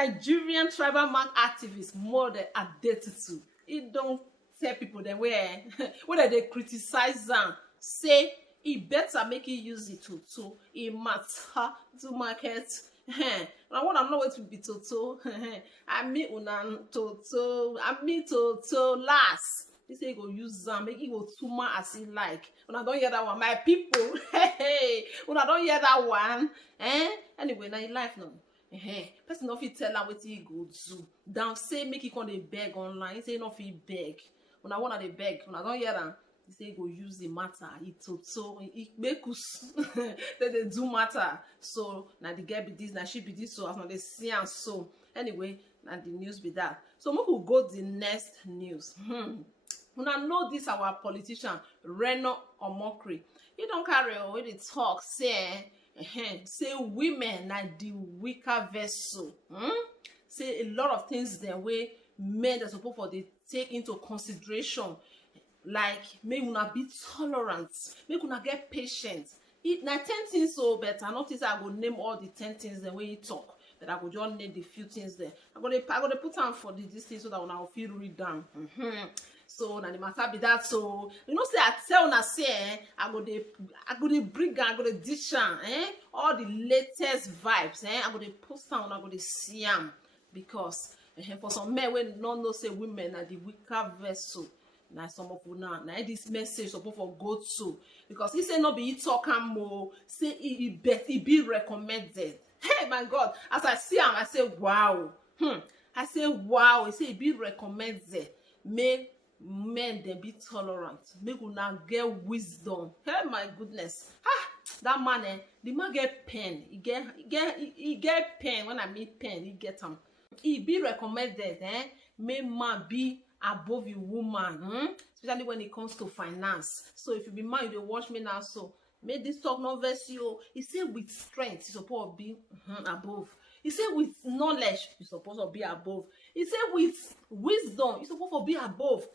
Nigerian tribal man activist more than addicted to. He don't tell people them where they criticize them, say he better make it use it to it matter to market. I want to know what to be toto. I mean unan toto. I mean toto last. He say he go use them, make it go too much as he like. When I don't hear that one, my people. When I don't hear that one, anyway, now in life now. Person no fit tell am wetin he go do. Down say make he come dey beg online. He say no fit beg. When I want to beg, when I don't hear am, he say he go use the matter. He toto, he make us they do matter. So now the girl be this, now she be this. So as now they see and so anyway, now the news be that. So we could go the next news. Una know this our politician Reno Omokri. He don't carry away the talk say. Say women na the weaker vessel. Say a lot of things there way men that suppose for they take into consideration, like make una be tolerant, make una get patient. It na 10 things so better. I notice I go name all the 10 things the way you talk. That I go just name the few things there. I go to put on for this thing so that when I will feel read down. So now the matter be that. So you know say I tell una say I go to bring I go to dish all the latest vibes I go to post on I go to see them because for some men when don't know say women are the weaker vessel. Now some of you now this message suppose for go to because he say no be talk and more say he be recommended. Hey my God, as I see him I say wow. I say wow. He say he be recommended. Make men they be tolerant. Make una get wisdom. Hey my goodness. That man the man get pen. He get pen. When I mean pen, he get them. He be recommended. Make man be above you woman. Especially when it comes to finance. So if you be man, you watch me now. So make this talk not verse you. He say with strength, you supposed to be above. He said with knowledge, you're supposed to be above. He said with wisdom, you're supposed to be above.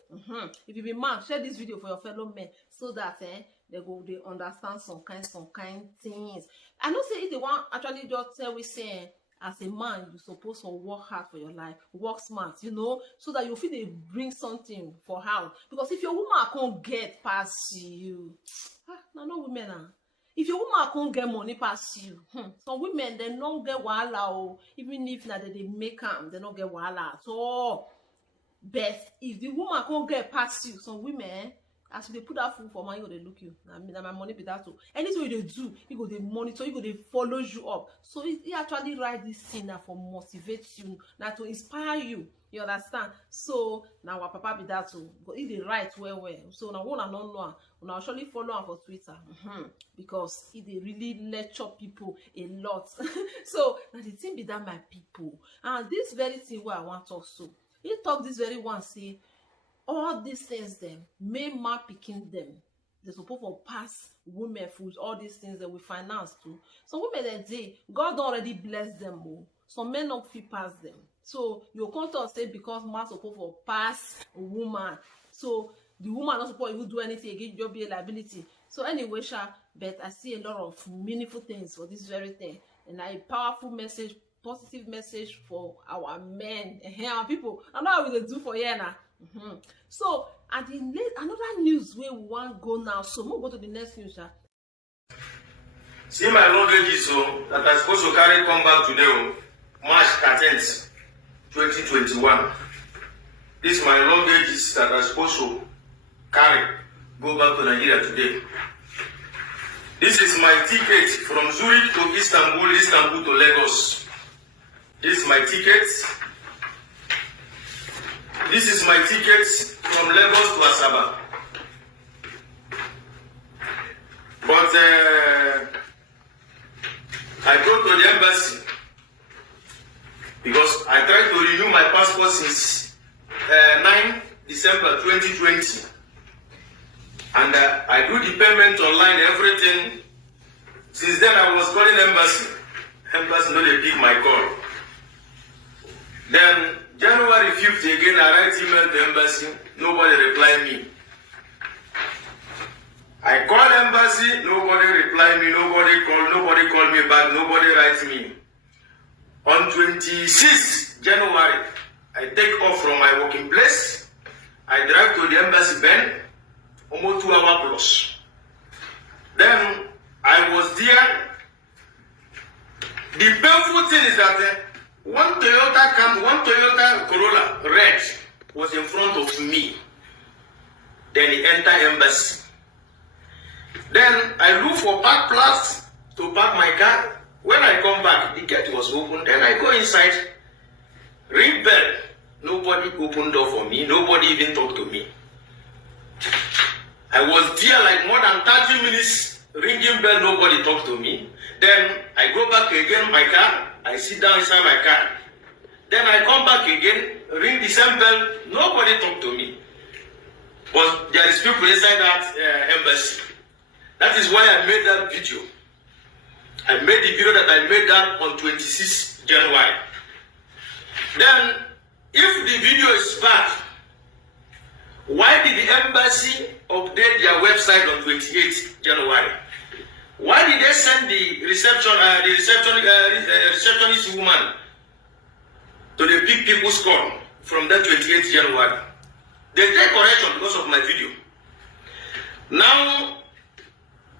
If you be man, share this video for your fellow men so that they understand some kind things. I know say if they want actually just tell we say as a man, you're supposed to work hard for your life, work smart, so that you feel they bring something for house. Because if your woman can't get past you, no women are. If your woman can't get money past you, some women they don't get wahala even if na they make them, they don't get wahala at all. But if the woman can't get past you, some women as they put that food for man, they look you. Now my money be that too. Anything they do, you go they monitor, you go they follow you up. So he actually write this thing that for motivate you, that to inspire you. You understand? So now our papa be that too. But he they write well. So now one and know, now actually follow him for Twitter because he they really lecture people a lot. So now the thing be that my people, and this very thing where I want to talk so. He talk this very one say. All these things them may man picking them. They supposed to pass women food, all these things that we finance too. Some women they say God already bless them more. Some men don't feel pass them. So you can't say because man supposed to pass a woman. So the woman not supposed to even do anything against your be a liability. So anyway, but I see a lot of meaningful things for this very thing. And a powerful message, positive message for our men and our people. I know how we do for here now. So at the another news where we want to go now, so we'll go to the next news. See my luggage that I'm supposed to carry come back today, March 13th, 2021. This is my luggage that I'm supposed to carry go back to Nigeria today. This is my ticket from Zurich to Istanbul, Istanbul to Lagos. This is my ticket. This is my ticket from Lagos to Asaba. But I go to the embassy because I tried to renew my passport since 9 December 2020. And I do the payment online, everything. Since then I was calling embassy. Embassy no they pick my call. Then January 5th again, I write email to embassy. Nobody reply me. I call embassy. Nobody reply me. Nobody call me back. Nobody write me. On 26 January, I take off from my working place. I drive to the embassy Ben, almost 2 hours plus. Then I was there. The painful thing is that one Toyota Corolla red was in front of me. Then he entered embassy. Then I look for park place to park my car. When I come back, the gate was open. Then I go inside, ring bell. Nobody opened door for me. Nobody even talked to me. I was there like more than 30 minutes, ringing bell. Nobody talked to me. Then I go back again my car. I sit down inside my car. Then I come back again, ring the same bell. Nobody talked to me. But there is people inside that embassy. That is why I made that video. I made the video that I made that on 26 January. Then, if the video is bad, why did the embassy update their website on 28 January? Why did they send the receptionist woman to the big people's call from that 28th January? They take correction because of my video. Now,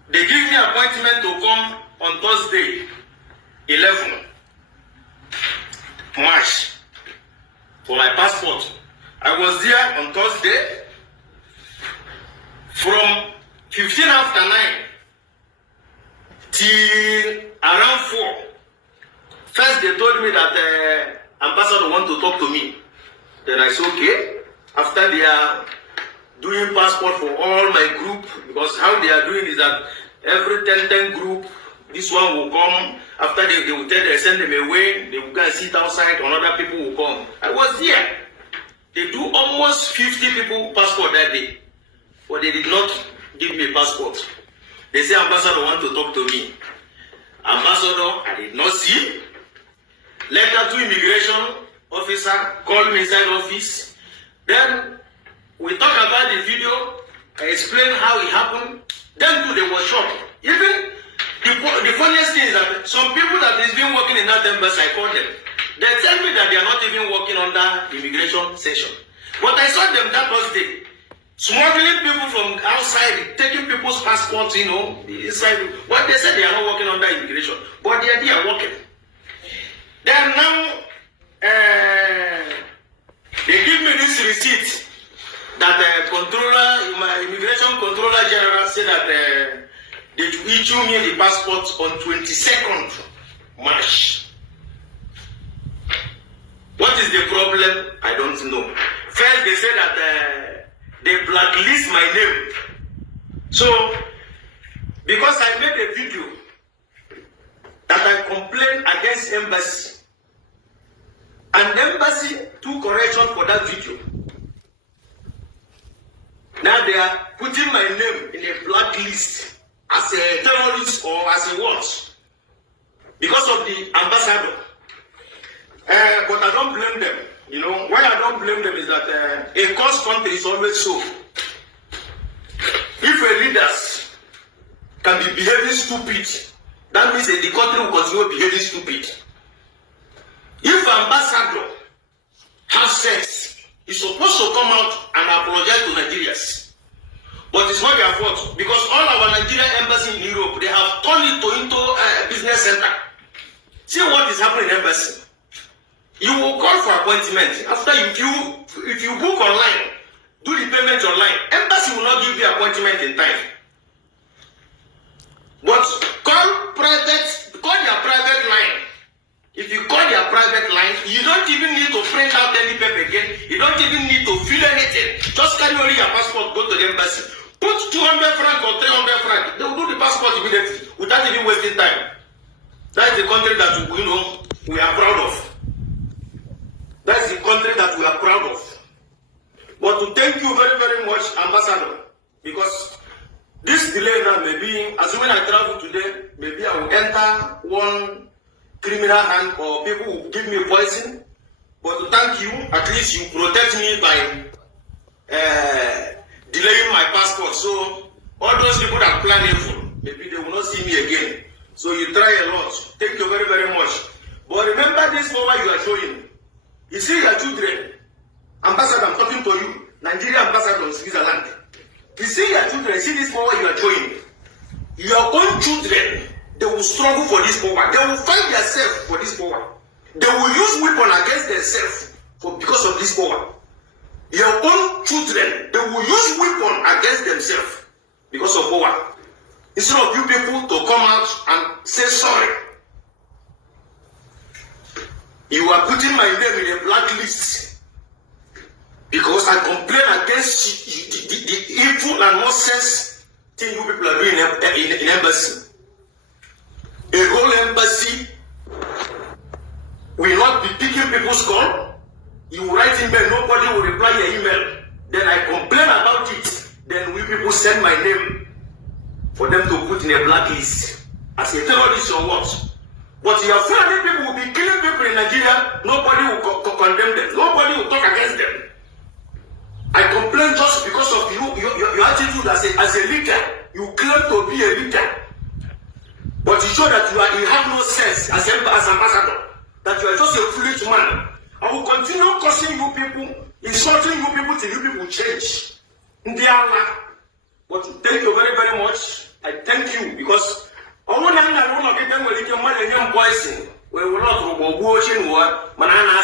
they give me appointment to come on Thursday, 11 March, for my passport. I was there on Thursday from 15 after 9 till around 4. First, they told me that the ambassador want to talk to me. Then I said, okay. After they are doing passport for all my group, because how they are doing is that every 10 group, this one will come. After they will tell they send them away, they will go and sit outside, another people will come. I was there. They do almost 50 people passport that day. But they did not give me a passport. They say ambassador want to talk to me. Ambassador, I did not see. Letter to immigration officer, called me inside office. Then we talk about the video. I explain how it happened. Then too, they were shocked. Even the funniest thing is that some people that has been working in that embassy, I call them. They tell me that they are not even working under immigration session. But I saw them that Thursday, smuggling people from outside, taking people's passports, inside. But they said they are not working under immigration. But they are working. Then now, they give me this receipt that my immigration controller general said that they issue me the passport on 22nd March. What is the problem? I don't know. First, they said that they blacklist my name. So, because I made a video that I complained against embassy, and the embassy took correction for that video. Now they are putting my name in a blacklist as a terrorist or as a what? Because of the ambassador. But I don't blame them. Why I don't blame them is that a cursed country is always so. If a leaders can be behaving stupid, that means that the country will continue behaving stupid. If ambassador has sex, he's supposed to come out and apologize to Nigerians. But it's not their fault, because all our Nigerian embassy in Europe, they have turned it into a business center. See what is happening in embassy. You will call for appointment. After if you book online, do the payment online, embassy will not give you appointment in time. But call their private line. If you call their private line, you don't even need to print out any paper again. You don't even need to fill anything. Just carry only your passport, go to the embassy. Put 200 francs or 300 francs. They will do the passport immediately without even wasting time. That is the country that we are proud of. That's the country that we are proud of. But to thank you very, very much, Ambassador, because this delay now maybe, assuming I travel today, maybe I will enter one criminal hand or people will give me poison. But to thank you, at least you protect me by delaying my passport. So all those people that plan evil, maybe they will not see me again. So you try a lot. Thank you very, very much. But remember this power you are showing. You see your children, ambassador, I'm talking to you, Nigeria ambassador in Switzerland. You see your children, see this power you are showing. Your own children, they will struggle for this power. They will fight themselves for this power. They will use weapon against themselves because of this power. Your own children, they will use weapon against themselves because of power. Instead of you people to come out and say sorry. You are putting my name in a blacklist because I complain against the evil and nonsense thing you people are doing in embassy. A whole embassy will not be picking people's call. You write email, nobody will reply your email. Then I complain about it. Then we people send my name for them to put in a blacklist as a terrorist or what. But your family people will be killing people in Nigeria. Nobody will condemn them. Nobody will talk against them. I complain just because of your attitude as a leader. You claim to be a leader. But you show that you have no sense as ambassador. That you are just a foolish man. I will continue cursing you people, insulting you people till you people change. But thank you very, very much. I thank you because we will not go watching what Manana